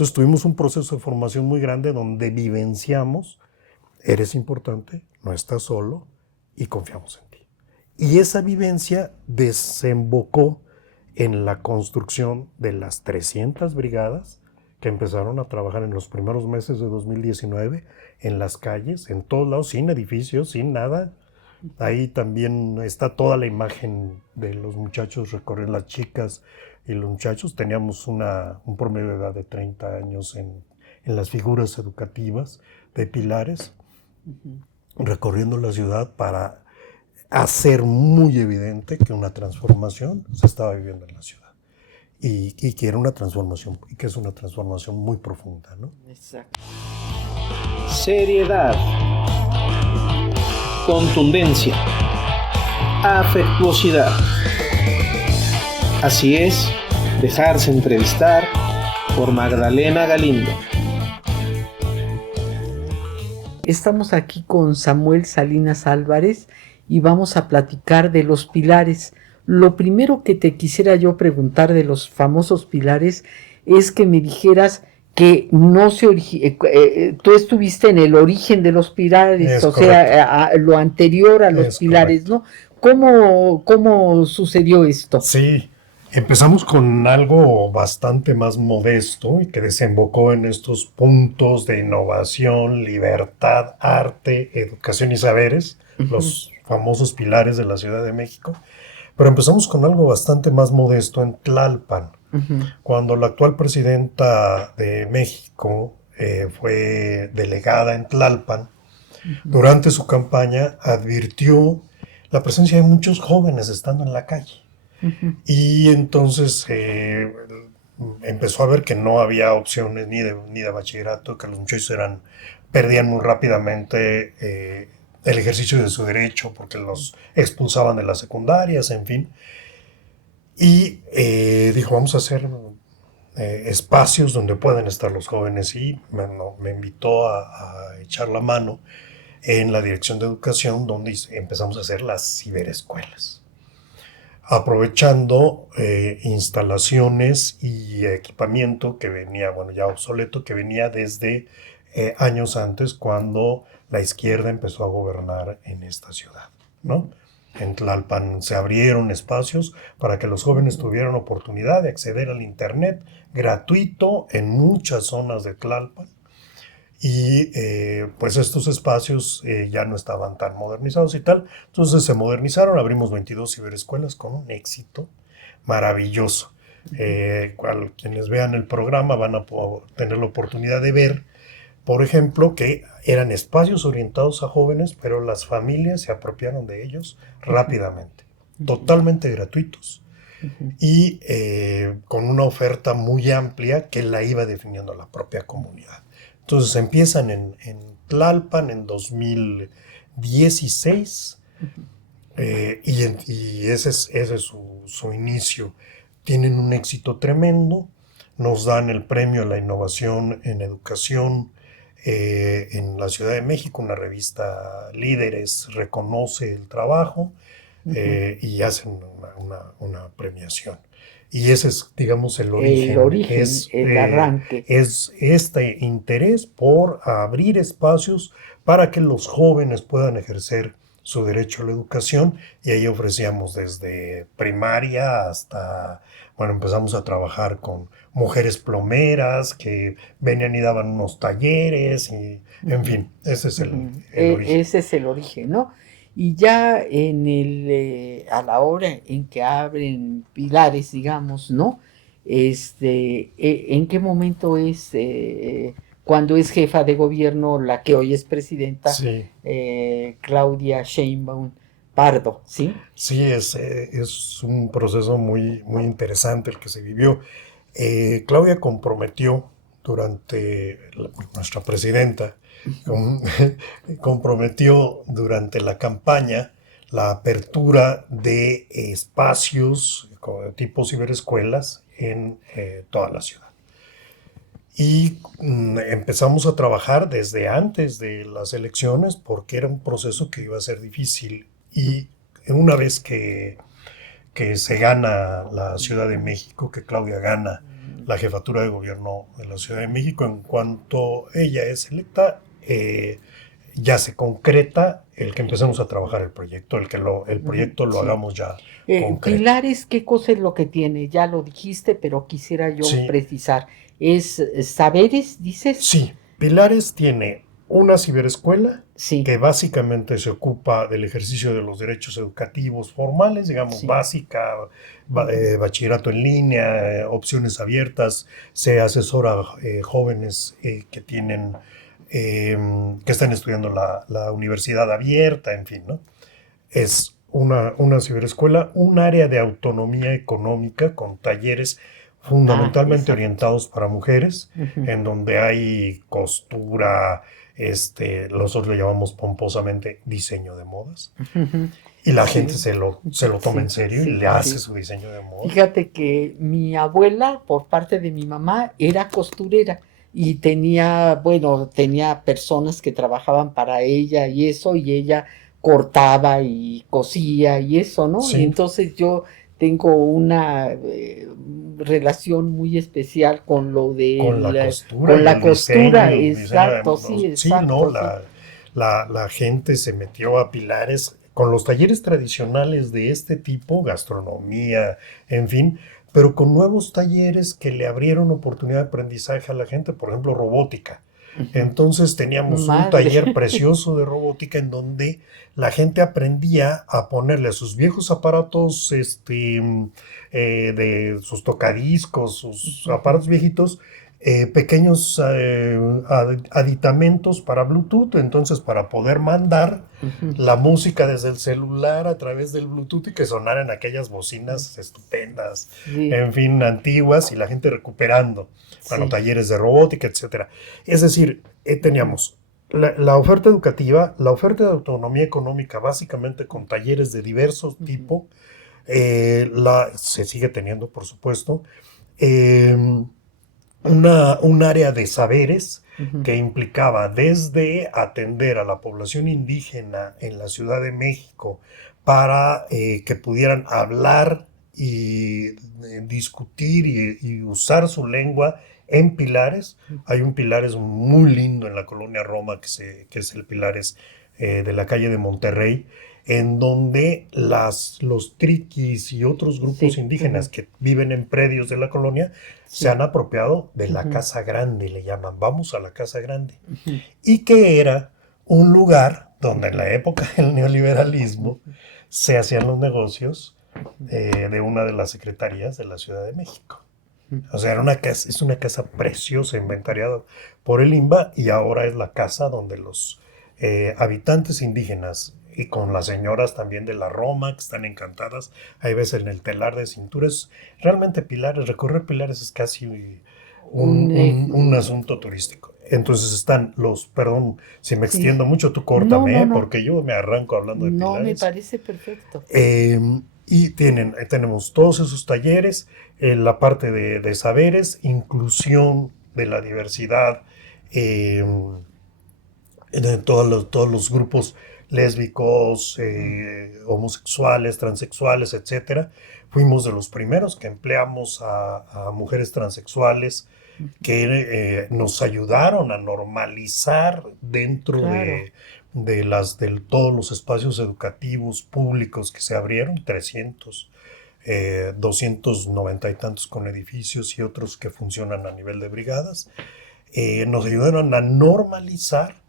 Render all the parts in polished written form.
Entonces tuvimos un proceso de formación muy grande donde vivenciamos, eres importante, no estás solo y confiamos en ti. Y esa vivencia desembocó en la construcción de las 300 brigadas que empezaron a trabajar en los primeros meses de 2019 en las calles, en todos lados, sin edificios, sin nada. Ahí también está toda la imagen de los muchachos recorriendo, las chicas y los muchachos. Teníamos un promedio de edad de 30 años en las figuras educativas de pilares, recorriendo la ciudad para hacer muy evidente que una transformación se estaba viviendo en la ciudad. Y que era una transformación, y que es una transformación muy profunda, ¿no? Exacto. Seriedad, contundencia, afectuosidad. Así es, dejarse entrevistar por Magdalena Galindo. Estamos aquí con Samuel Salinas Álvarez y vamos a platicar de los pilares. Lo primero que te quisiera yo preguntar de los famosos pilares es que me dijeras que no se tú estuviste en el origen de los pilares, o sea, lo anterior a los pilares, ¿no? ¿Cómo sucedió esto? Sí, empezamos con algo bastante más modesto y que desembocó en estos puntos de innovación, libertad, arte, educación y saberes, los famosos pilares de la Ciudad de México. Pero empezamos con algo bastante más modesto en Tlalpan. Cuando la actual presidenta de México fue delegada en Tlalpan, durante su campaña advirtió la presencia de muchos jóvenes estando en la calle. Y entonces empezó a ver que no había opciones ni de bachillerato, que los muchachos perdían muy rápidamente el ejercicio de su derecho porque los expulsaban de las secundarias, en fin. Y dijo, vamos a hacer espacios donde pueden estar los jóvenes, y me invitó a echar la mano en la Dirección de Educación, donde empezamos a hacer las ciberescuelas, aprovechando instalaciones y equipamiento que venía, ya obsoleto, que venía desde años antes, cuando la izquierda empezó a gobernar en esta ciudad, ¿no? En Tlalpan se abrieron espacios para que los jóvenes tuvieran oportunidad de acceder al internet gratuito en muchas zonas de Tlalpan. Y pues estos espacios ya no estaban tan modernizados y tal. Entonces se modernizaron, abrimos 22 ciberescuelas con un éxito maravilloso. Quienes vean el programa van a tener la oportunidad de ver, por ejemplo, que eran espacios orientados a jóvenes, pero las familias se apropiaron de ellos rápidamente, totalmente gratuitos, y con una oferta muy amplia que la iba definiendo la propia comunidad. Entonces empiezan en Tlalpan en 2016 y ese es su inicio. Tienen un éxito tremendo, nos dan el premio a la innovación en educación en la Ciudad de México, una revista Líderes reconoce el trabajo y hacen una premiación. Y ese es, digamos, el origen, el arranque. Es este interés por abrir espacios para que los jóvenes puedan ejercer su derecho a la educación, y ahí ofrecíamos desde primaria hasta, empezamos a trabajar con mujeres plomeras que venían y daban unos talleres, y en fin, ese es el origen. Ese es el origen, ¿no? Y ya a la hora en que abren pilares, digamos, ¿no? ¿En qué momento es cuando es jefa de gobierno la que hoy es presidenta? Sí. Claudia Sheinbaum Pardo, ¿sí? Sí, es un proceso muy, muy interesante el que se vivió. Claudia comprometió nuestra presidenta, comprometió durante la campaña la apertura de espacios tipo ciberescuelas en toda la ciudad. Y empezamos a trabajar desde antes de las elecciones porque era un proceso que iba a ser difícil. Y una vez que se gana la Ciudad de México, que Claudia gana la jefatura de gobierno de la Ciudad de México. En cuanto ella es electa, ya se concreta el que empecemos a trabajar el proyecto, el proyecto lo hagamos ya concreto. Pilares, ¿qué cosa es lo que tiene? Ya lo dijiste, pero quisiera yo precisar. ¿Es saberes, dices? Sí, Pilares tiene una ciberescuela que básicamente se ocupa del ejercicio de los derechos educativos formales, digamos, básica, bachillerato en línea, opciones abiertas, se asesora jóvenes que tienen... que están estudiando la universidad abierta, en fin, ¿no? Es una ciberescuela, un área de autonomía económica con talleres fundamentalmente orientados para mujeres, en donde hay costura, nosotros le llamamos pomposamente diseño de modas, y la gente se lo toma en serio y le hace su diseño de moda. Fíjate que mi abuela, por parte de mi mamá, era costurera. Y tenía personas que trabajaban para ella y eso, y ella cortaba y cosía y eso, ¿no? Sí. Y entonces yo tengo una relación muy especial con lo de... Con la costura, exacto, sí, exacto. Sí, ¿no? La gente se metió a Pilares con los talleres tradicionales de este tipo, gastronomía, en fin, pero con nuevos talleres que le abrieron oportunidad de aprendizaje a la gente, por ejemplo, robótica. Entonces teníamos un taller precioso de robótica en donde la gente aprendía a ponerle a sus viejos aparatos, de sus tocadiscos, sus aparatos viejitos, pequeños aditamentos para Bluetooth, entonces para poder mandar la música desde el celular a través del Bluetooth y que sonaran aquellas bocinas estupendas, en fin, antiguas, y la gente recuperando, talleres de robótica, etcétera. Es decir, teníamos la oferta educativa, la oferta de autonomía económica, básicamente con talleres de diversos tipos, se sigue teniendo, por supuesto, un área de saberes que implicaba desde atender a la población indígena en la Ciudad de México para que pudieran hablar y discutir y usar su lengua en Pilares. Hay un Pilares muy lindo en la colonia Roma que es el Pilares de la calle de Monterrey, en donde los triquis y otros grupos indígenas que viven en predios de la colonia se han apropiado de la Casa Grande, le llaman, vamos a la Casa Grande, y que era un lugar donde en la época del neoliberalismo se hacían los negocios de una de las secretarías de la Ciudad de México. O sea, es una casa preciosa, inventariada por el INBA, y ahora es la casa donde los habitantes indígenas, y con las señoras también de la Roma, que están encantadas, hay veces en el telar de cinturas. Realmente recorrer Pilares es casi un asunto turístico. Entonces perdón, si me extiendo mucho, tú córtame, no. Porque yo me arranco hablando de Pilares. No, me parece perfecto. Y tenemos todos esos talleres, la parte de saberes, inclusión de la diversidad, de todos los grupos lésbicos, homosexuales, transexuales, etcétera. Fuimos de los primeros que empleamos a mujeres transexuales que nos ayudaron a normalizar dentro de todos los espacios educativos públicos que se abrieron, 300, 290 y tantos con edificios y otros que funcionan a nivel de brigadas. Nos ayudaron a normalizar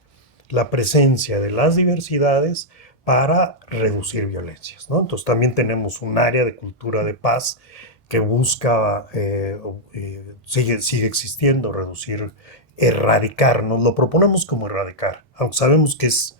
la presencia de las diversidades para reducir violencias, ¿no? Entonces también tenemos un área de cultura de paz que busca, sigue existiendo, reducir, erradicar. Nos lo proponemos como erradicar, aunque sabemos que es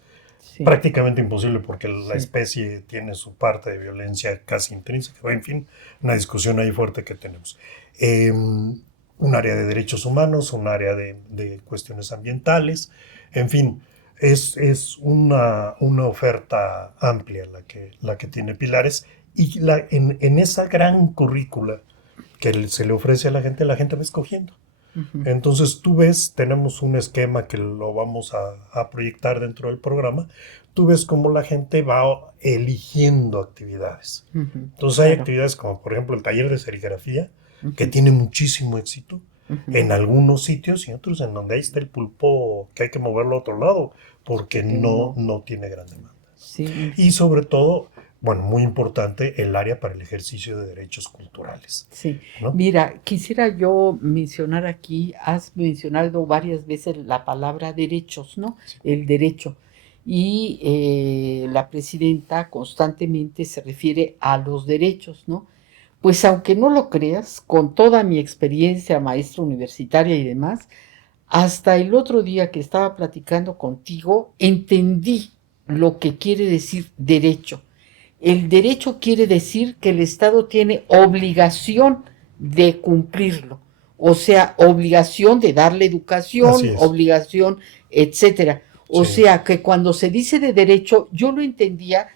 prácticamente imposible porque la especie tiene su parte de violencia casi intrínseca. En fin, una discusión ahí fuerte que tenemos. Un área de derechos humanos, un área de cuestiones ambientales, en fin. Es una oferta amplia la que tiene Pilares, y en esa gran currícula que se le ofrece a la gente va escogiendo. Entonces tú ves, tenemos un esquema que lo vamos a proyectar dentro del programa, tú ves cómo la gente va eligiendo actividades. Entonces hay actividades como por ejemplo el taller de serigrafía, que tiene muchísimo éxito Ujú. en algunos sitios y otros en donde ahí está el pulpo que hay que moverlo a otro lado porque Que no, no. no tiene gran demanda. Sí, Y sobre todo, bueno, muy importante, el área para el ejercicio de derechos culturales, sí. ¿no? Mira, quisiera yo mencionar aquí, has mencionado varias veces la palabra derechos, ¿no? El derecho. Y la presidenta constantemente se refiere a los derechos, ¿no? Pues aunque no lo creas, con toda mi experiencia maestra universitaria y demás, hasta el otro día que estaba platicando contigo, entendí lo que quiere decir derecho. El derecho quiere decir que el Estado tiene obligación de cumplirlo, o sea, obligación de darle Así educación, es, obligación, etcétera. O sí. sea, que cuando se dice de derecho, yo lo entendía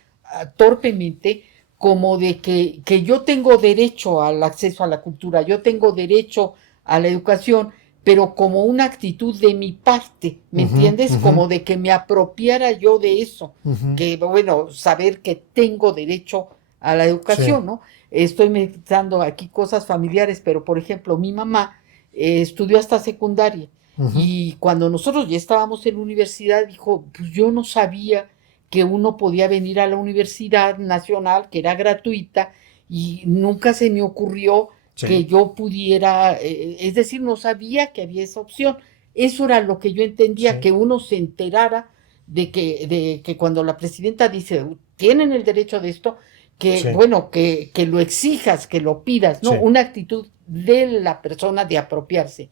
torpemente como de que yo tengo derecho al acceso a la cultura, yo tengo derecho a la educación, pero como una actitud de mi parte, ¿me Ujú, entiendes? ujú, Como de que me apropiara yo de eso, ujú, que bueno, saber que tengo derecho a la sí. educación, ¿no? Estoy meditando aquí cosas familiares, pero por ejemplo, mi mamá estudió hasta secundaria Ujú, y cuando nosotros ya estábamos en la universidad, dijo, pues yo no sabía que uno podía venir a la Universidad Nacional, que era gratuita, y nunca se me ocurrió que sí, yo pudiera, es decir, no sabía que había esa opción. Eso era lo que yo entendía, sí, que uno se enterara de que cuando la presidenta dice, tienen el derecho de esto, que sí, bueno, que lo exijas, que lo pidas, ¿no? sí, Una actitud de la persona de apropiarse.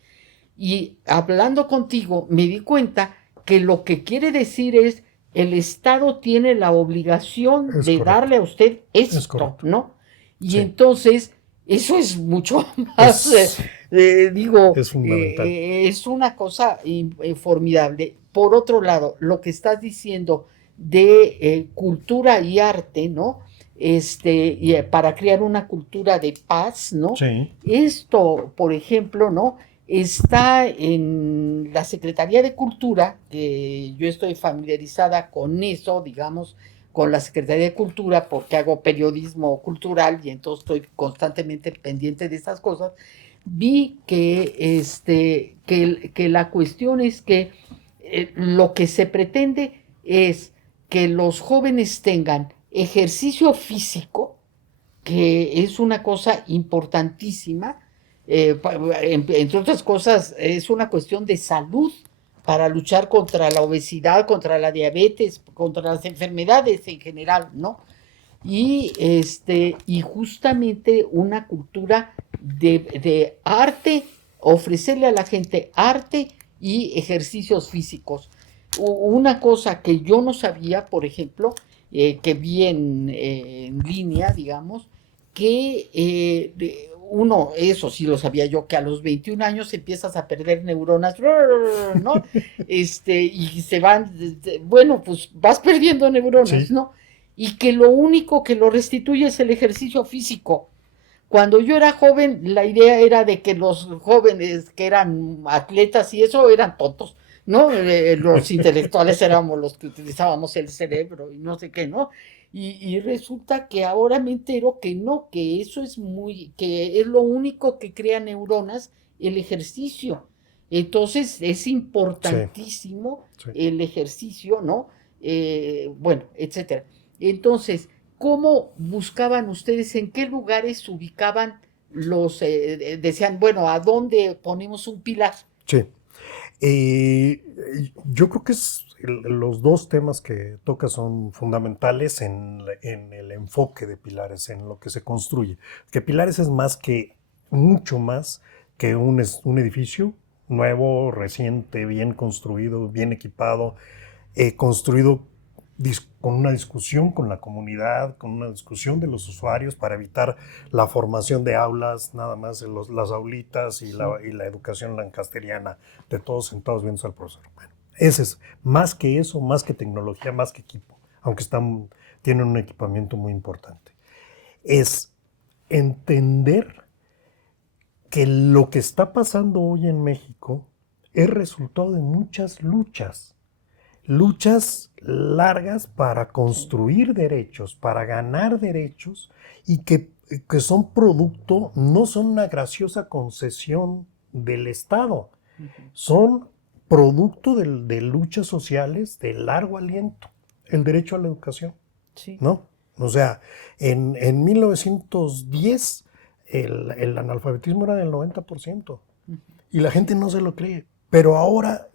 Y hablando contigo, me di cuenta que lo que quiere decir es, el Estado tiene la obligación es de correcto, darle a usted es esto, correcto, ¿no? Y sí. entonces, eso es mucho más, Es, digo, es fundamental. es una cosa formidable. Por otro lado, lo que estás diciendo de cultura y arte, ¿no? Y, para crear una cultura de paz, ¿no? Sí, Esto, por ejemplo, ¿no? Está en la Secretaría de Cultura, que yo estoy familiarizada con eso, digamos, con la Secretaría de Cultura, porque hago periodismo cultural y entonces estoy constantemente pendiente de estas cosas. Vi que la cuestión es que lo que se pretende es que los jóvenes tengan ejercicio físico, que es una cosa importantísima, entre otras cosas, es una cuestión de salud para luchar contra la obesidad, contra la diabetes, contra las enfermedades en general, ¿no? Y justamente una cultura de arte, ofrecerle a la gente arte y ejercicios físicos. Una cosa que yo no sabía, por ejemplo, que vi en línea, digamos, que uno, eso sí lo sabía yo, que a los 21 años empiezas a perder neuronas, ¿no? Y se van, bueno, pues vas perdiendo neuronas, sí, ¿no? Y que lo único que lo restituye es el ejercicio físico. Cuando yo era joven, la idea era de que los jóvenes que eran atletas y eso eran tontos, ¿no? Los intelectuales éramos los que utilizábamos el cerebro y no sé qué, ¿no? Y resulta que ahora me entero que no, que eso es que es lo único que crea neuronas, el ejercicio. Entonces es sí, importantísimo sí. el ejercicio, ¿no? Bueno, etcétera. Entonces, ¿cómo buscaban ustedes, en qué lugares se ubicaban decían, bueno, ¿a dónde ponemos un pilar? Sí. Yo creo que los dos temas que toca son fundamentales en el enfoque de Pilares, en lo que se construye. Que Pilares es mucho más que un edificio nuevo, reciente, bien construido, bien equipado, construido con una discusión con la comunidad, con una discusión de los usuarios para evitar la formación de aulas, nada más en las aulitas Sí. y la educación lancasteriana, de todos sentados viendo al profesor. Bueno, ese es más que eso, más que tecnología, más que equipo, aunque tienen un equipamiento muy importante. Es entender que lo que está pasando hoy en México es resultado de muchas luchas largas para Sí. construir derechos, para ganar derechos y que que son producto, no son una graciosa concesión del Estado, son producto de luchas sociales de largo aliento, el derecho a la educación, Sí. ¿no? O sea, en 1910 el analfabetismo era del 90% y la gente no se lo cree. Pero ahora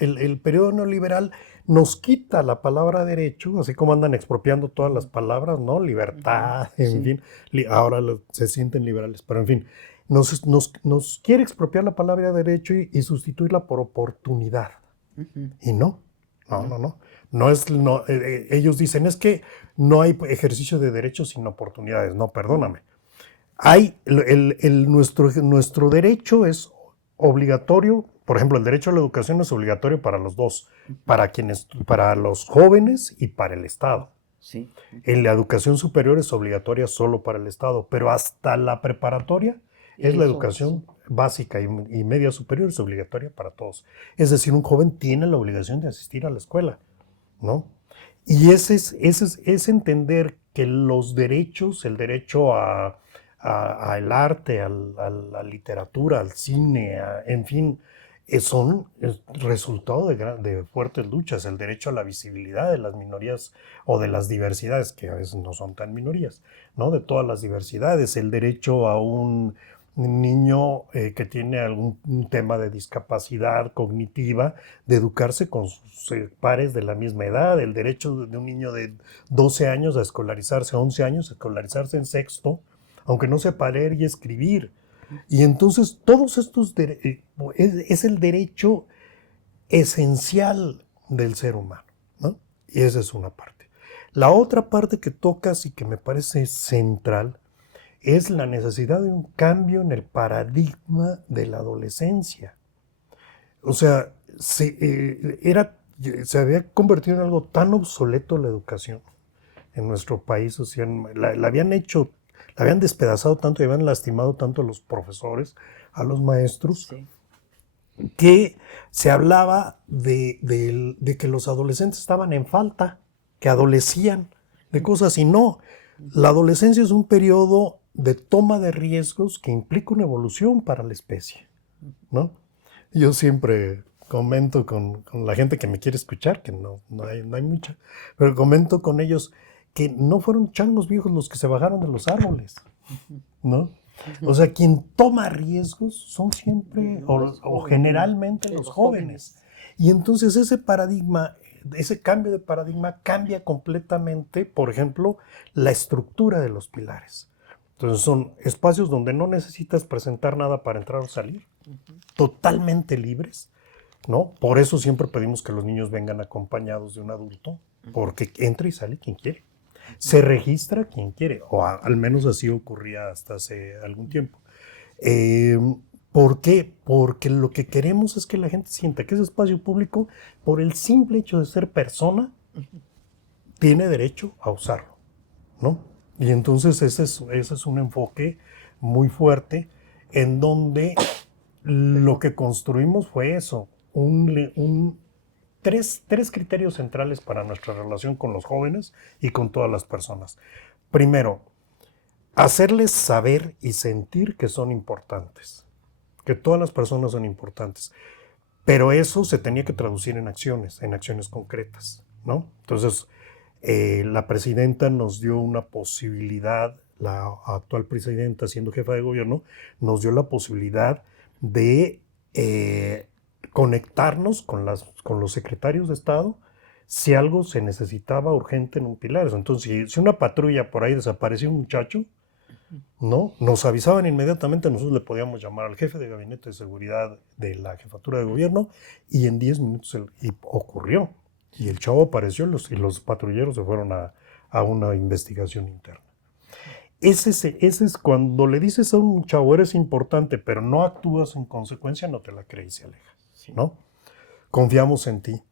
el periodo neoliberal nos quita la palabra derecho, así como andan expropiando todas las palabras, ¿no? Libertad, en fin. Ahora se sienten liberales, pero en fin. Nos quiere expropiar la palabra derecho y sustituirla por oportunidad. Y no. No es, ellos dicen, es que no hay ejercicio de derechos sin oportunidades. No, perdóname. Nuestro derecho es obligatorio. Por ejemplo, el derecho a la educación es obligatorio para los dos, para los jóvenes y para el Estado. Sí. En la educación superior es obligatoria solo para el Estado, pero hasta la preparatoria es la educación básica y media superior es obligatoria para todos. Es decir, un joven tiene la obligación de asistir a la escuela, ¿no? Y ese es entender que los derechos, el derecho al arte, a la literatura, al cine, en fin, son el resultado de fuertes luchas. El derecho a la visibilidad de las minorías o de las diversidades, que a veces no son tan minorías, ¿no? De todas las diversidades. El derecho a un niño que tiene algún tema de discapacidad cognitiva, de educarse con sus pares de la misma edad. El derecho de un niño de 12 años a escolarizarse, 11 años a escolarizarse en sexto, aunque no sepa leer y escribir. Y entonces todos estos es el derecho esencial del ser humano, ¿no? Y esa es una parte. La otra parte que tocas y que me parece central es la necesidad de un cambio en el paradigma de la adolescencia. O sea, se había convertido en algo tan obsoleto la educación en nuestro país. O sea, la habían despedazado tanto y habían lastimado tanto a los profesores, a los maestros, sí, que se hablaba de que los adolescentes estaban en falta, que adolecían de cosas, y no. La adolescencia es un periodo de toma de riesgos que implica una evolución para la especie, ¿no? Yo siempre comento con la gente que me quiere escuchar, que no hay mucha, pero comento con ellos que no fueron changos viejos los que se bajaron de los árboles, ¿no? O sea, quien toma riesgos son siempre o generalmente los jóvenes. Y entonces ese paradigma, ese cambio de paradigma cambia completamente, por ejemplo, la estructura de los pilares. Entonces son espacios donde no necesitas presentar nada para entrar o salir, totalmente libres, ¿no? Por eso siempre pedimos que los niños vengan acompañados de un adulto, porque entra y sale quien quiere. Se registra quien quiere, o al menos así ocurría hasta hace algún tiempo. ¿Por qué? Porque lo que queremos es que la gente sienta que ese espacio público, por el simple hecho de ser persona, tiene derecho a usarlo, ¿no? Y entonces ese es un enfoque muy fuerte en donde lo que construimos fue eso, tres criterios centrales para nuestra relación con los jóvenes y con todas las personas. Primero, hacerles saber y sentir que son importantes, que todas las personas son importantes. Pero eso se tenía que traducir en acciones concretas, ¿no? Entonces, la presidenta nos dio una posibilidad, la actual presidenta, siendo jefa de gobierno, nos dio la posibilidad de conectarnos con los secretarios de Estado si algo se necesitaba urgente en un pilar. Entonces, si una patrulla por ahí desaparecía un muchacho, ¿no? Nos avisaban inmediatamente, nosotros le podíamos llamar al jefe de gabinete de seguridad de la jefatura de gobierno y en 10 minutos ocurrió. Y el chavo apareció y los patrulleros se fueron a una investigación interna. Ese es cuando le dices a un chavo, eres importante, pero no actúas en consecuencia, no te la cree y se aleja, ¿no? Confiamos en ti.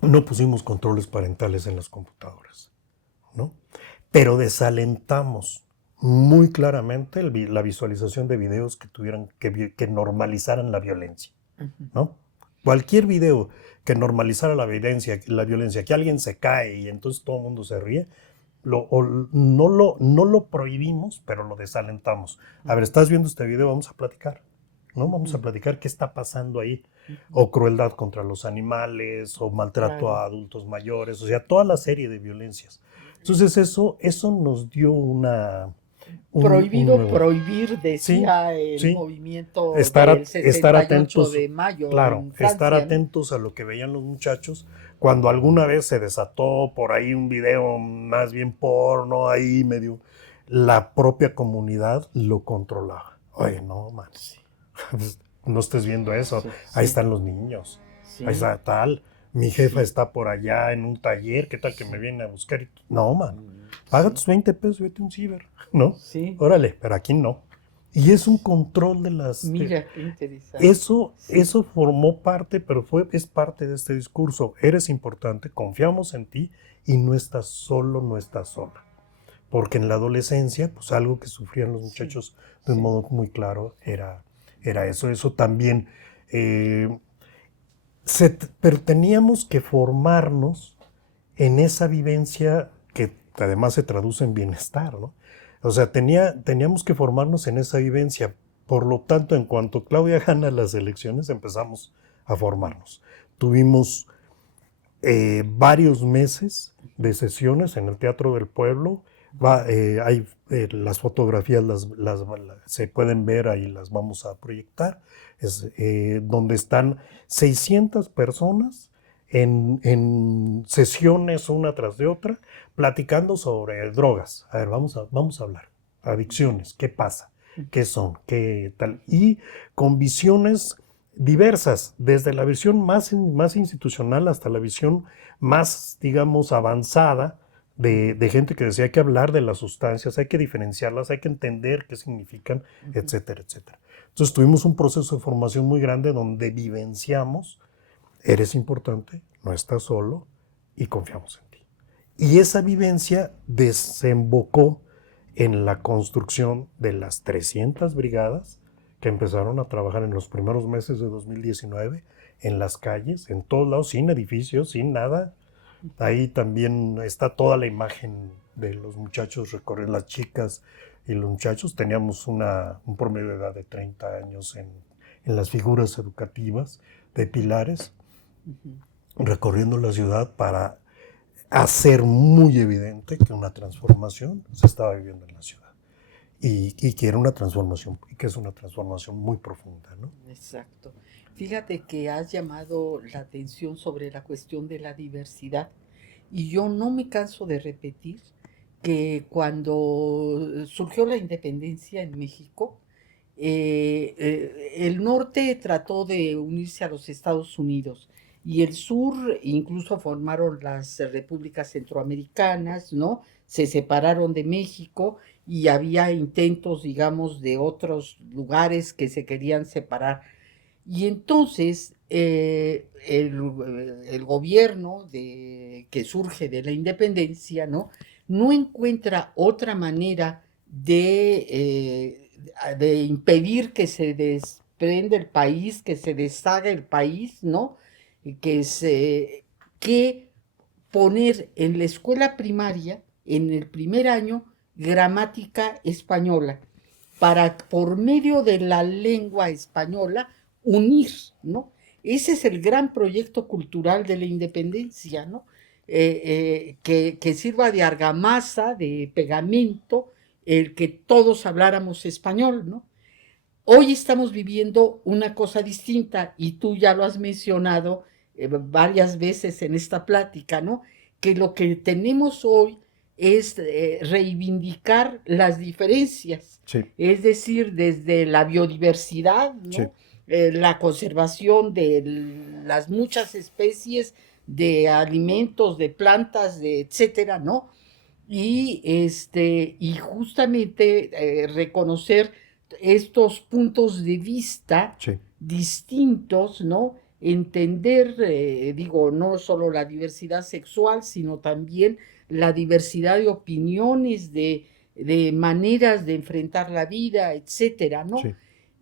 No pusimos controles parentales en las computadoras, ¿no? Pero desalentamos muy claramente la visualización de videos que normalizaran la violencia, ¿no? Cualquier video que normalizara la violencia, que alguien se cae y entonces todo el mundo se ríe, no lo prohibimos, pero lo desalentamos. A ver, estás viendo este video, vamos a platicar, ¿no? Vamos a platicar qué está pasando ahí. O crueldad contra los animales, o maltrato a adultos mayores, o sea, toda la serie de violencias. Entonces eso nos dio Prohibido prohibir, decía el movimiento del 68 atentos, de mayo. Claro, en Francia, estar atentos a lo que veían los muchachos. Cuando alguna vez se desató por ahí un video más bien porno, ahí medio, la propia comunidad lo controlaba. Oye, no, man, no estés viendo eso, ahí están los niños, ahí está tal. Mi jefa está por allá en un taller, ¿qué tal que me viene a buscar? No, man, paga tus 20 pesos y vete a un ciber, ¿no? Sí. Órale, pero aquí no. Y es un control de las... Mira, qué interesante. Eso formó parte, pero es parte de este discurso. Eres importante, confiamos en ti y no estás solo, no estás sola. Porque en la adolescencia, pues algo que sufrían los muchachos de un modo muy claro era eso. Eso también... pero teníamos que formarnos en esa vivencia que además se traduce en bienestar, ¿no? O sea, teníamos que formarnos en esa vivencia. Por lo tanto, en cuanto Claudia gana las elecciones, empezamos a formarnos. Tuvimos varios meses de sesiones en el Teatro del Pueblo. Las fotografías se pueden ver, ahí las vamos a proyectar, donde están 600 personas en sesiones una tras de otra, platicando sobre drogas. A ver, vamos a hablar. Adicciones, ¿qué pasa? ¿Qué son? ¿Qué tal? Y con visiones diversas, desde la visión más institucional hasta la visión más, digamos, avanzada, de gente que decía hay que hablar de las sustancias, hay que diferenciarlas, hay que entender qué significan, etcétera, etcétera. Entonces tuvimos un proceso de formación muy grande donde vivenciamos, eres importante, no estás solo y confiamos en ti. Y esa vivencia desembocó en la construcción de las 300 brigadas que empezaron a trabajar en los primeros meses de 2019 en las calles, en todos lados, sin edificios, sin nada. Ahí también está toda la imagen de los muchachos recorriendo, las chicas y los muchachos. Teníamos un promedio de edad de 30 años en las figuras educativas de pilares, recorriendo la ciudad para hacer muy evidente que una transformación se estaba viviendo en la ciudad. Y que era una transformación, y que es una transformación muy profunda, ¿no? Exacto. Fíjate que has llamado la atención sobre la cuestión de la diversidad y yo no me canso de repetir que cuando surgió la independencia en México, el norte trató de unirse a los Estados Unidos y el sur incluso formaron las repúblicas centroamericanas, ¿no? Se separaron de México y había intentos, digamos, de otros lugares que se querían separar. Y entonces el gobierno que surge de la independencia, ¿no? No encuentra otra manera de impedir que se desprenda el país, que se deshaga el país, ¿no? Que poner en la escuela primaria, en el primer año, gramática española, para por medio de la lengua española unir, ¿no? Ese es el gran proyecto cultural de la independencia, ¿no? Que sirva de argamasa, de pegamento, el que todos habláramos español, ¿no? Hoy estamos viviendo una cosa distinta y tú ya lo has mencionado varias veces en esta plática, ¿no? Que lo que tenemos hoy es reivindicar las diferencias, Sí. Es decir, desde la biodiversidad, ¿no? Sí. La conservación de las muchas especies de alimentos, de plantas, etcétera, ¿no? Y justamente reconocer estos puntos de vista distintos, ¿no? Entender, no solo la diversidad sexual, sino también la diversidad de opiniones, de maneras de enfrentar la vida, etcétera, ¿no? Sí.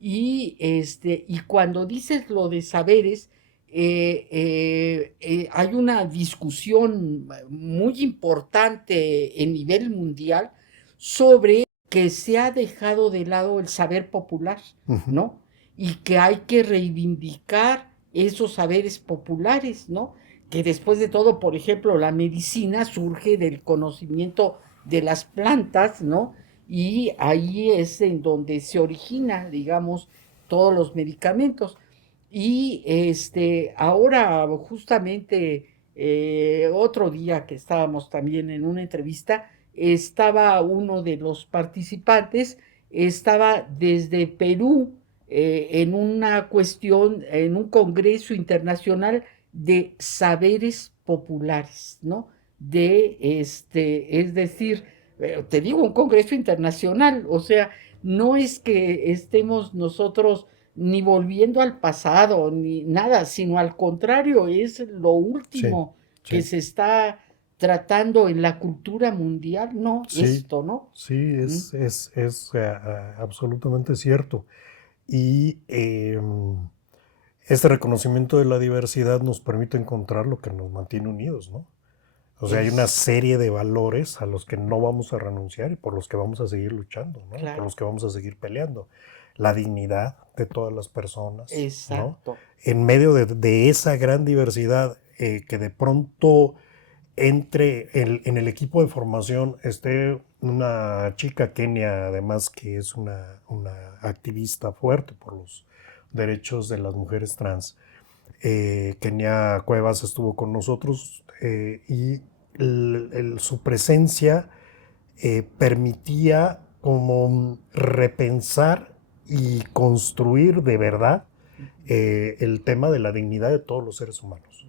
Y cuando dices lo de saberes, hay una discusión muy importante en nivel mundial sobre que se ha dejado de lado el saber popular, ¿no? Y que hay que reivindicar esos saberes populares, ¿no? Que después de todo, por ejemplo, la medicina surge del conocimiento de las plantas, ¿no? Y ahí es en donde se origina, digamos, todos los medicamentos. Y ahora justamente otro día que estábamos también en una entrevista, estaba uno de los participantes, estaba desde Perú en una cuestión, en un congreso internacional de saberes populares, ¿no? Es decir, te digo, un congreso internacional, o sea, no es que estemos nosotros ni volviendo al pasado, ni nada, sino al contrario, es lo último que se está tratando en la cultura mundial, ¿no? Esto, ¿no? Sí, es absolutamente cierto. Y este reconocimiento de la diversidad nos permite encontrar lo que nos mantiene unidos, ¿no? O sea, hay una serie de valores a los que no vamos a renunciar y por los que vamos a seguir luchando, ¿no? Claro. Por los que vamos a seguir peleando. La dignidad de todas las personas, exacto, ¿no? En medio de esa gran diversidad que de pronto entre en el equipo de formación esté una chica Kenia, además que es una activista fuerte por los derechos de las mujeres trans. Kenia Cuevas estuvo con nosotros y su presencia permitía como repensar y construir de verdad el tema de la dignidad de todos los seres humanos,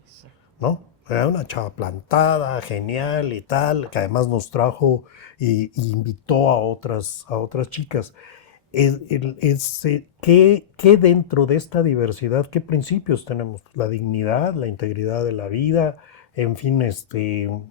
¿no? Era una chava plantada, genial y tal, que además nos trajo y invitó a otras chicas. ¿Qué dentro de esta diversidad, qué principios tenemos? La dignidad, la integridad de la vida, en fin,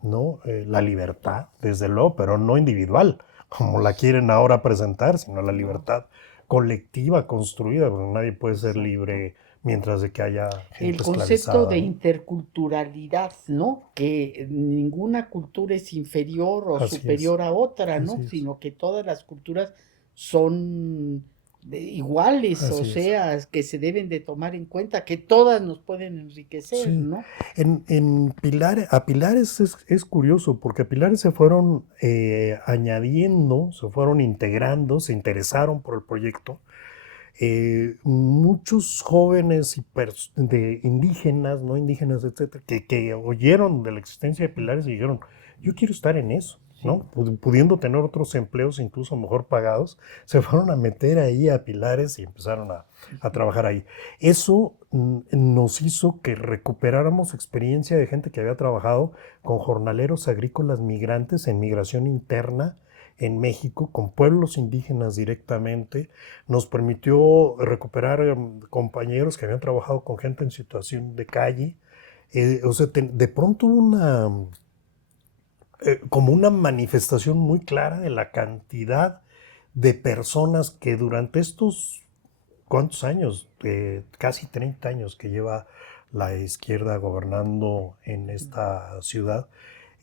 ¿no? La libertad, desde luego, pero no individual, como la quieren ahora presentar, sino la libertad colectiva, construida, porque nadie puede ser libre mientras de que haya gente el concepto de interculturalidad, ¿no? Que ninguna cultura es inferior o superior a otra, ¿no? Sino que todas las culturas son iguales, o sea, que se deben de tomar en cuenta, que todas nos pueden enriquecer, ¿no? A Pilares es curioso, porque a Pilares se fueron añadiendo, se fueron integrando, se interesaron por el proyecto. Muchos jóvenes de indígenas, no indígenas, etcétera, que oyeron de la existencia de Pilares y dijeron, yo quiero estar en eso, ¿no? Pudiendo tener otros empleos, incluso mejor pagados, se fueron a meter ahí a Pilares y empezaron a trabajar ahí. Eso nos hizo que recuperáramos experiencia de gente que había trabajado con jornaleros agrícolas migrantes en migración interna en México, con pueblos indígenas directamente. Nos permitió recuperar compañeros que habían trabajado con gente en situación de calle. O sea, de pronto como una manifestación muy clara de la cantidad de personas que durante estos, ¿cuántos años? Casi 30 años que lleva la izquierda gobernando en esta ciudad,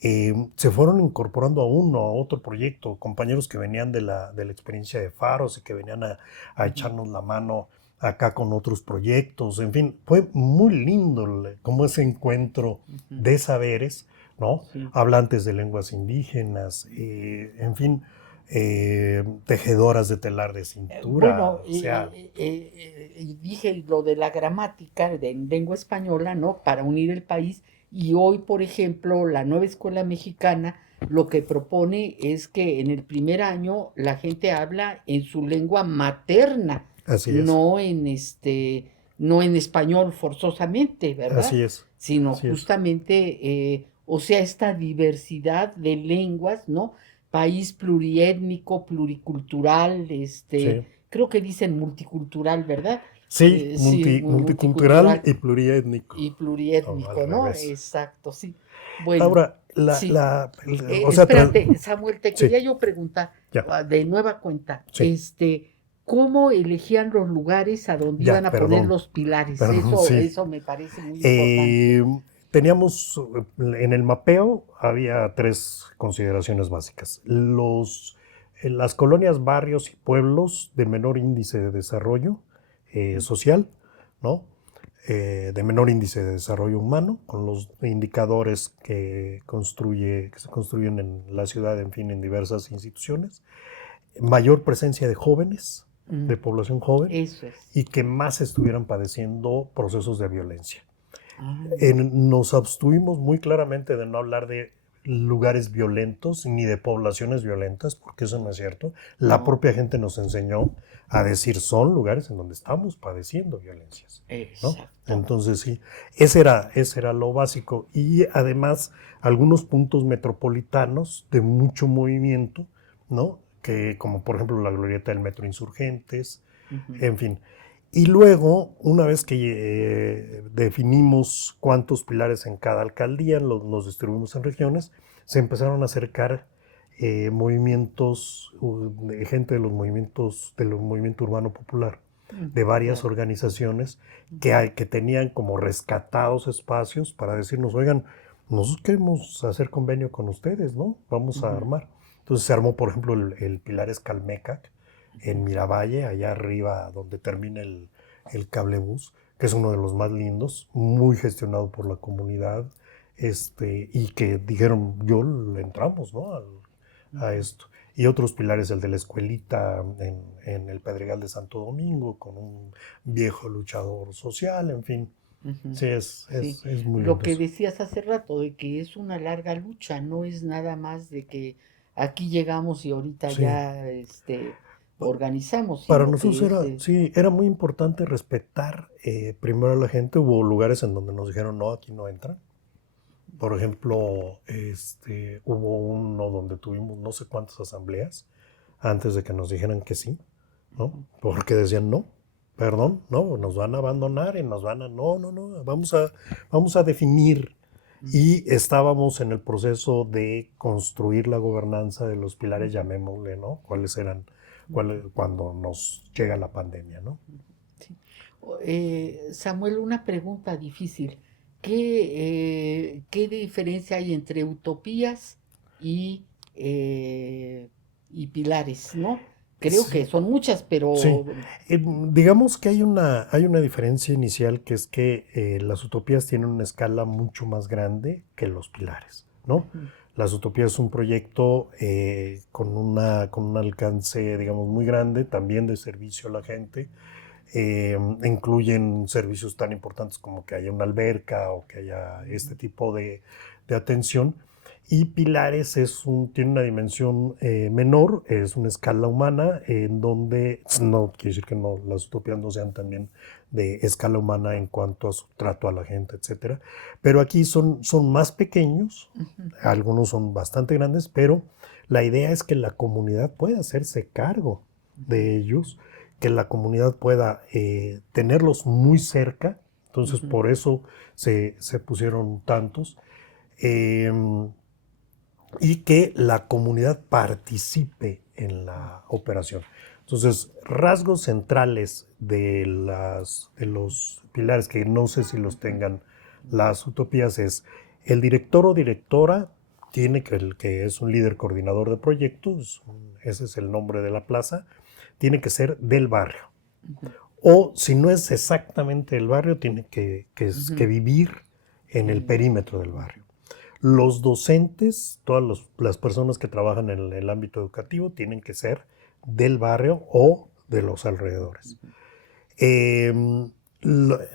se fueron incorporando a uno, a otro proyecto, compañeros que venían de la experiencia de Faros y que venían a echarnos la mano acá con otros proyectos. En fin, fue muy lindo como ese encuentro de saberes, ¿no? Hablantes de lenguas indígenas, en fin, tejedoras de telar de cintura. Bueno, dije lo de la gramática de lengua española, ¿no? Para unir el país. Y hoy, por ejemplo, la nueva escuela mexicana lo que propone es que en el primer año la gente habla en su lengua materna, no en no en español forzosamente, ¿verdad? Así es. Sino Así justamente, o sea, esta diversidad de lenguas, ¿no? País pluriétnico, pluricultural, creo que dicen multicultural, ¿verdad? Sí, multicultural y pluriétnico. Y pluriétnico, ¿no? Exacto, sí. Bueno, ahora, espérate, Samuel, te quería yo preguntar de nueva cuenta, cómo elegían los lugares a donde Ya, iban a poner perdón. los pilares. Perdón, sí. Eso me parece muy importante. Teníamos, en el mapeo había 3 consideraciones básicas. Las colonias, barrios y pueblos de menor índice de desarrollo social, ¿no? De menor índice de desarrollo humano, con los indicadores que se construyen en la ciudad, en fin, en diversas instituciones. Mayor presencia de jóvenes, de población joven, Eso es. y que más estuvieran padeciendo procesos de violencia. Ah, Nos abstuvimos muy claramente de no hablar de lugares violentos ni de poblaciones violentas, porque eso no es cierto. La no, propia gente nos enseñó a decir son lugares en donde estamos padeciendo violencias, ¿no? exacto. Entonces sí, ese era lo básico. Y además algunos puntos metropolitanos de mucho movimiento, ¿no? Que, como por ejemplo la glorieta del Metro Insurgentes, en fin. Y luego, una vez que definimos cuántos pilares en cada alcaldía, los distribuimos en regiones, se empezaron a acercar movimientos, de gente de los movimientos, del movimiento urbano popular, de varias organizaciones que tenían como rescatados espacios para decirnos, oigan, nosotros queremos hacer convenio con ustedes, ¿no? Vamos a armar. Entonces se armó, por ejemplo, el Pilares Calmecac en Miravalle, allá arriba donde termina el cablebús, que es uno de los más lindos, muy gestionado por la comunidad, y que dijeron, yo le entramos, ¿no? A esto. Y otros pilares, el de la escuelita en el Pedregal de Santo Domingo, con un viejo luchador social, en fin. Sí, Sí. es muy Lo lindo que eso. decías hace rato, de que es una larga lucha, no es nada más de que aquí llegamos y ahorita Sí. ya organizamos, Para sino nosotros que es... sí, era muy importante respetar primero a la gente. Hubo lugares en donde nos dijeron, no, aquí no entran. Por ejemplo, hubo uno donde tuvimos no sé cuántas asambleas antes de que nos dijeran que sí, ¿no? Porque decían, no, perdón, no, nos van a abandonar y nos van a, no, no, no, vamos a definir. Y estábamos en el proceso de construir la gobernanza de los pilares, llamémosle, ¿no? ¿Cuáles eran cuando nos llega la pandemia, ¿no? Sí. Samuel, una pregunta difícil. ¿Qué diferencia hay entre utopías y, y pilares, no? Creo Sí, que son muchas, sí. pero... Digamos que hay una diferencia inicial, que es que las utopías tienen una escala mucho más grande que los pilares, ¿no? Las utopías es un proyecto con un alcance, digamos, muy grande, también de servicio a la gente. Incluyen servicios tan importantes como que haya una alberca o que haya este tipo de atención. Y Pilares tiene una dimensión menor, es una escala humana, en donde no quiere decir que no, las utopías no sean también de escala humana en cuanto a su trato a la gente, etcétera. Pero aquí son más pequeños, algunos son bastante grandes, pero la idea es que la comunidad pueda hacerse cargo de ellos, que la comunidad pueda tenerlos muy cerca. Entonces, por eso se pusieron tantos. Eh, y que la comunidad participe en la operación. Entonces, rasgos centrales de los pilares, que no sé si los tengan las utopías, es el director o directora, el que es un líder coordinador de proyectos, ese es el nombre de la plaza, tiene que ser del barrio. O si no es exactamente del barrio, tiene que vivir en el perímetro del barrio. Los docentes, todas las personas que trabajan en el ámbito educativo, tienen que ser del barrio o de los alrededores. Eh,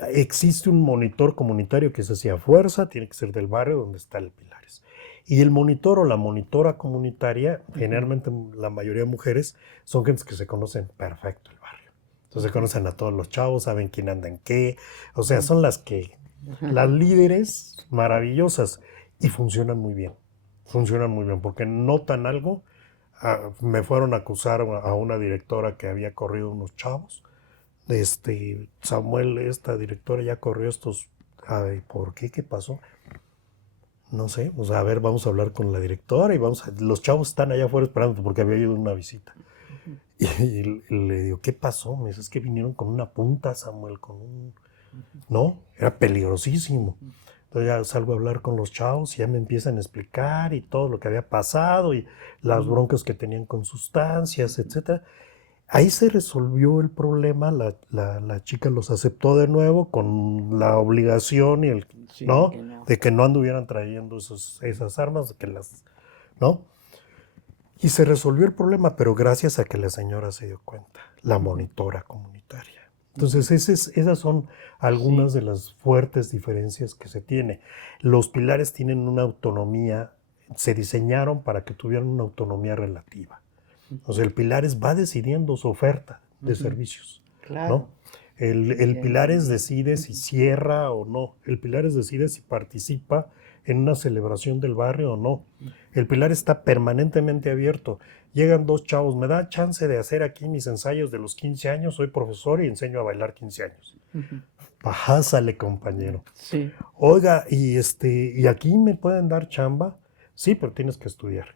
Existe un monitor comunitario que es hacia fuerza, tiene que ser del barrio donde está el Pilares. Y el monitor o la monitora comunitaria, generalmente la mayoría de mujeres, son gentes que se conocen perfecto el barrio. Entonces se conocen a todos los chavos, saben quién anda en qué. O sea, son las líderes maravillosas, y funcionan muy bien. Funcionan muy bien porque notan algo. Me fueron a acusar a una directora que había corrido unos chavos. Samuel, esta directora ya corrió estos. Ay, ¿por qué? ¿Qué pasó? No sé, o sea, a ver, vamos a hablar con la directora y los chavos están allá afuera esperando porque había ido una visita. Y le digo, ¿qué pasó? Me dice, es que vinieron con una punta, Samuel, ¿no? Era peligrosísimo. Entonces ya salgo a hablar con los chavos y ya me empiezan a explicar y todo lo que había pasado y las broncas que tenían con sustancias, etcétera. Ahí se resolvió el problema, la chica los aceptó de nuevo con la obligación y Sí, ¿no? que no. De que no anduvieran trayendo esas armas, ¿no? Y se resolvió el problema, pero gracias a que la señora se dio cuenta, la monitora comunitaria. Entonces, esas son algunas de las fuertes diferencias que se tiene. Los pilares tienen una autonomía, se diseñaron para que tuvieran una autonomía relativa. O sea, el Pilares va decidiendo su oferta de servicios, Claro. ¿no? El Pilares decide si cierra o no. El Pilares decide si participa en una celebración del barrio o no. El Pilar está permanentemente abierto. Llegan dos chavos, me da chance de hacer aquí mis ensayos de los 15 años, soy profesor y enseño a bailar 15 años. Pásale, compañero. Sí. Oiga, ¿y aquí me pueden dar chamba? Sí, pero tienes que estudiar.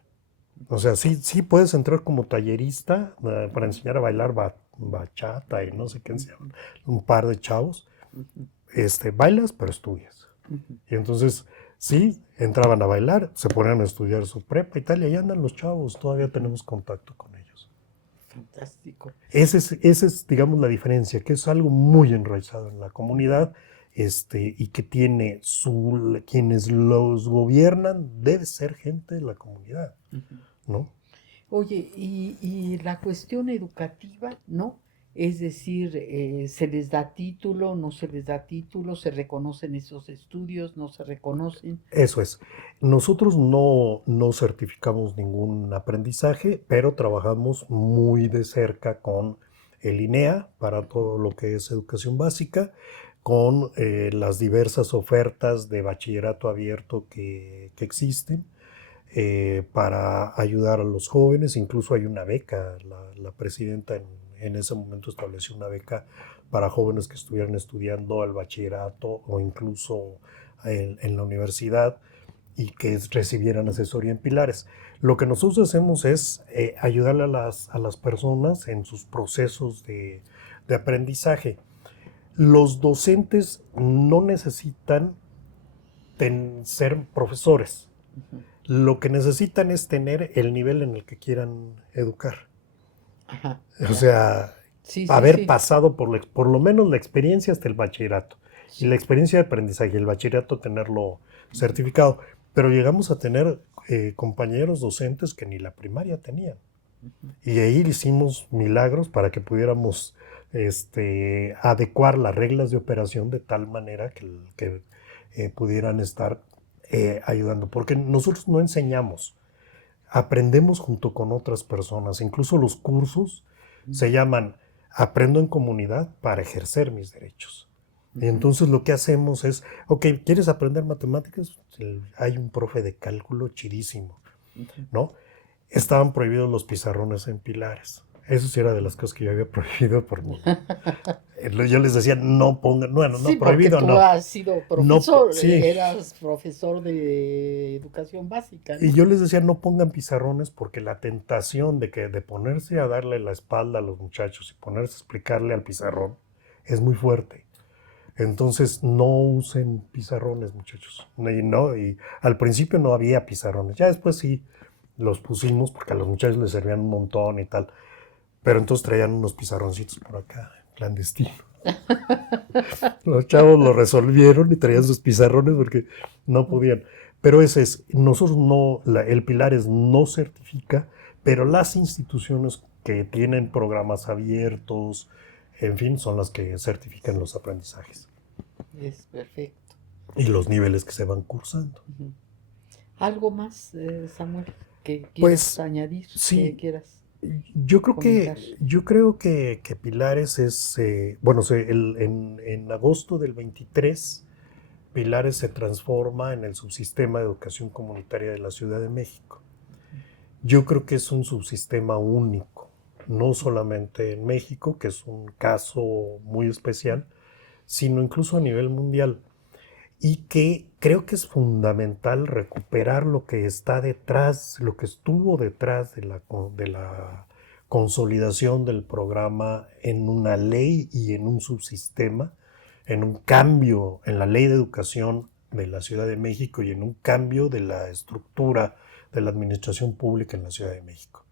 O sea, sí puedes entrar como tallerista para enseñar a bailar bachata y no sé qué enseñan, un par de chavos. Bailas, pero estudias. Y entonces, sí, entraban a bailar, se ponían a estudiar su prepa y tal, y ahí andan los chavos, todavía tenemos contacto con ellos. Fantástico. Esa es, digamos, la diferencia, que es algo muy enraizado en la comunidad, y que tiene quienes los gobiernan, debe ser gente de la comunidad, ¿no? Oye, y la cuestión educativa, ¿no? Es decir, ¿se les da título, no se les da título, se reconocen esos estudios, no se reconocen? Eso es. Nosotros no certificamos ningún aprendizaje, pero trabajamos muy de cerca con el INEA para todo lo que es educación básica, con las diversas ofertas de bachillerato abierto que existen para ayudar a los jóvenes. Incluso hay una beca, la presidenta en ese momento estableció una beca para jóvenes que estuvieran estudiando el bachillerato o incluso en la universidad y que recibieran asesoría en Pilares. Lo que nosotros hacemos es ayudarle a las personas en sus procesos de aprendizaje. Los docentes no necesitan ser profesores. Lo que necesitan es tener el nivel en el que quieran educar. Ajá, O sea, haber pasado por lo menos la experiencia hasta el bachillerato. Y la experiencia de aprendizaje y el bachillerato tenerlo certificado. Pero llegamos a tener compañeros docentes que ni la primaria tenían. Y ahí hicimos milagros para que pudiéramos adecuar las reglas de operación de tal manera que pudieran estar ayudando. Porque nosotros no enseñamos, aprendemos junto con otras personas. Incluso los cursos se llaman Aprendo en comunidad para ejercer mis derechos. Y entonces lo que hacemos es, ok, ¿quieres aprender matemáticas? Hay un profe de cálculo chidísimo, ¿no? Estaban prohibidos los pizarrones en Pilares. Eso sí era de las cosas que yo había prohibido por mí. Yo les decía, no pongan, bueno, sí, no, prohibido porque tú no. has sido profesor, No, sí. eras profesor de educación básica, ¿no? Y yo les decía, no pongan pizarrones porque la tentación de ponerse a darle la espalda a los muchachos y ponerse a explicarle al pizarrón es muy fuerte. Entonces no usen pizarrones, muchachos. Y al principio no había pizarrones. Ya después sí los pusimos porque a los muchachos les servían un montón y tal. Pero entonces traían unos pizarroncitos por acá, clandestinos. Los chavos lo resolvieron y traían sus pizarrones porque no podían. Pero nosotros el Pilares no certifica, pero las instituciones que tienen programas abiertos, en fin, son las que certifican los aprendizajes. Es perfecto. Y los niveles que se van cursando. ¿Algo más, Samuel, que quieras Pues, añadir? sí, que quieras yo comentar? creo que Pilares es, bueno, en agosto del 23, Pilares se transforma en el subsistema de educación comunitaria de la Ciudad de México. Yo creo que es un subsistema único, no solamente en México, que es un caso muy especial, sino incluso a nivel mundial. Y que creo que es fundamental recuperar lo que está detrás, lo que estuvo detrás de la consolidación del programa en una ley y en un subsistema, en un cambio en la ley de educación de la Ciudad de México y en un cambio de la estructura de la administración pública en la Ciudad de México.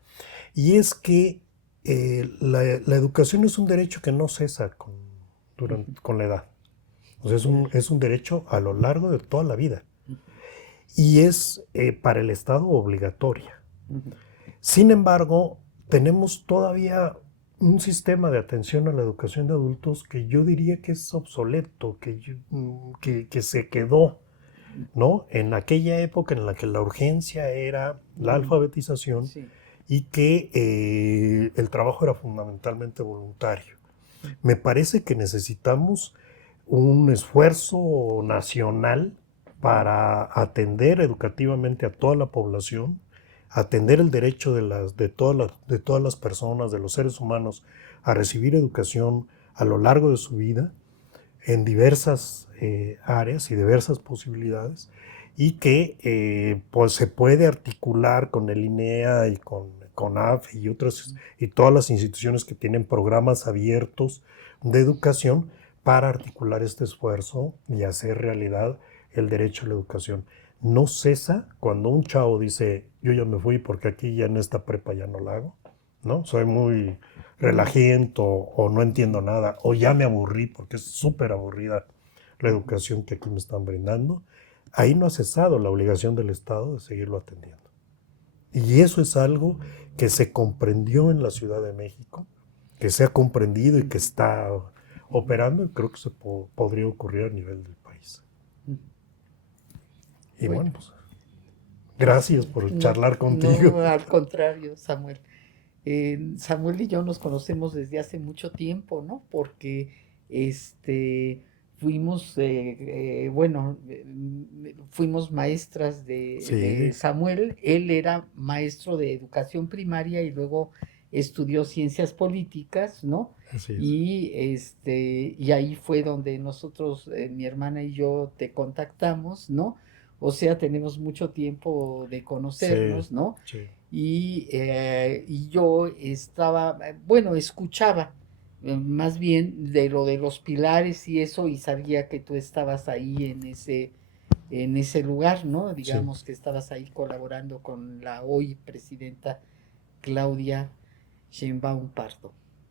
Y es que la educación es un derecho que no cesa con la edad. O sea, es un derecho a lo largo de toda la vida. Y es para el Estado obligatoria. Sin embargo, tenemos todavía un sistema de atención a la educación de adultos que yo diría que es obsoleto, que se quedó, ¿no? En aquella época en la que la urgencia era la alfabetización, sí, y que el trabajo era fundamentalmente voluntario. Me parece que necesitamos un esfuerzo nacional para atender educativamente a toda la población, atender el derecho de todas las personas, de los seres humanos, a recibir educación a lo largo de su vida, en diversas áreas y diversas posibilidades, y que pues se puede articular con el INEA y con CONAF y otras, y todas las instituciones que tienen programas abiertos de educación para articular este esfuerzo y hacer realidad el derecho a la educación. No cesa cuando un chavo dice, yo ya me fui porque aquí ya en esta prepa ya no la hago, ¿no? Soy muy relajiento o no entiendo nada, o ya me aburrí porque es súper aburrida la educación que aquí me están brindando. Ahí no ha cesado la obligación del Estado de seguirlo atendiendo. Y eso es algo que se comprendió en la Ciudad de México, que se ha comprendido y que está operando, y creo que se podría ocurrir a nivel del país. Y bueno, pues gracias por charlar contigo. No, al contrario, Samuel. Samuel y yo nos conocemos desde hace mucho tiempo, ¿no? Porque fuimos, fuimos maestras de Samuel. Él era maestro de educación primaria y luego estudió ciencias políticas, ¿no? Así es. Y ahí fue donde nosotros, mi hermana y yo, te contactamos, ¿no? O sea, tenemos mucho tiempo de conocernos, sí, ¿no? Sí. Y yo estaba, escuchaba más bien de lo de los pilares y eso, y sabía que tú estabas ahí en ese lugar, ¿no? Digamos, sí, que estabas ahí colaborando con la hoy presidenta Claudia Sheinbaum Pardo.